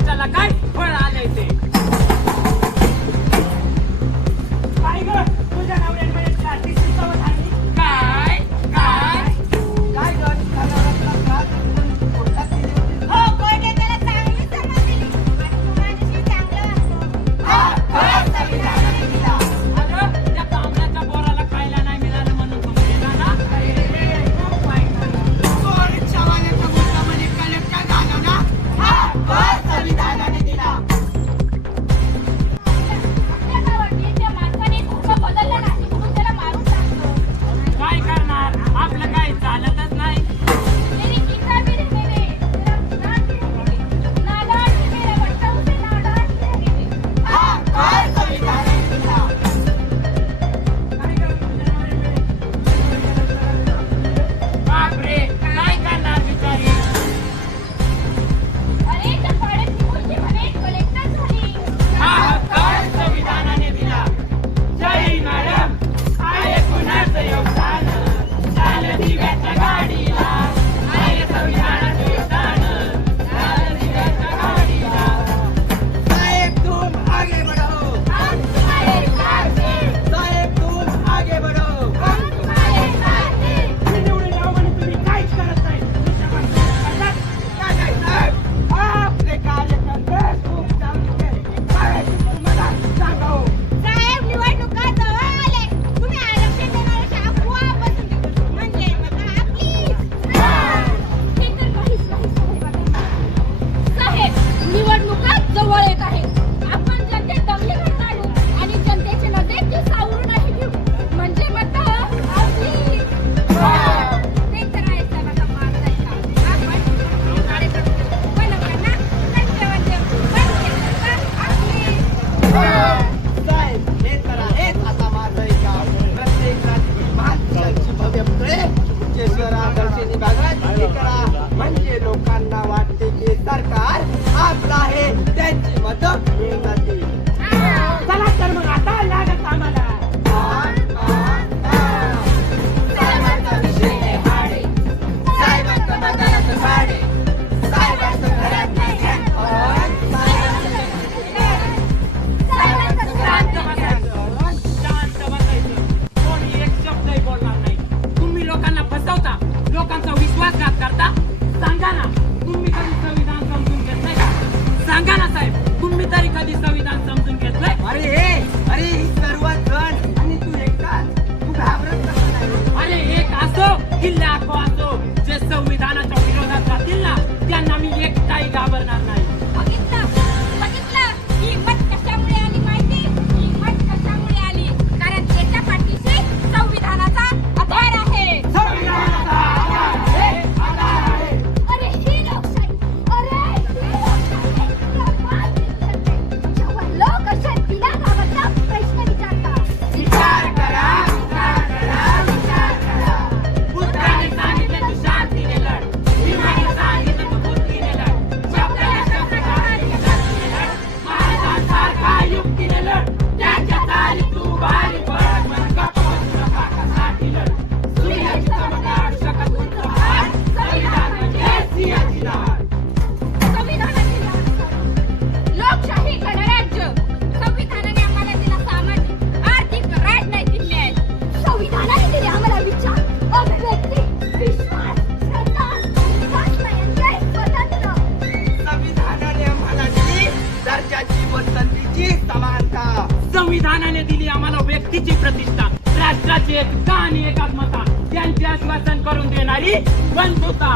महाराष्ट्राला काय? संविधानाने दिली आम्हाला व्यक्तीची प्रतिष्ठा राष्ट्राची एकता आणि एकात्मता त्यांचे आश्वासन करून देणारी बंधुता.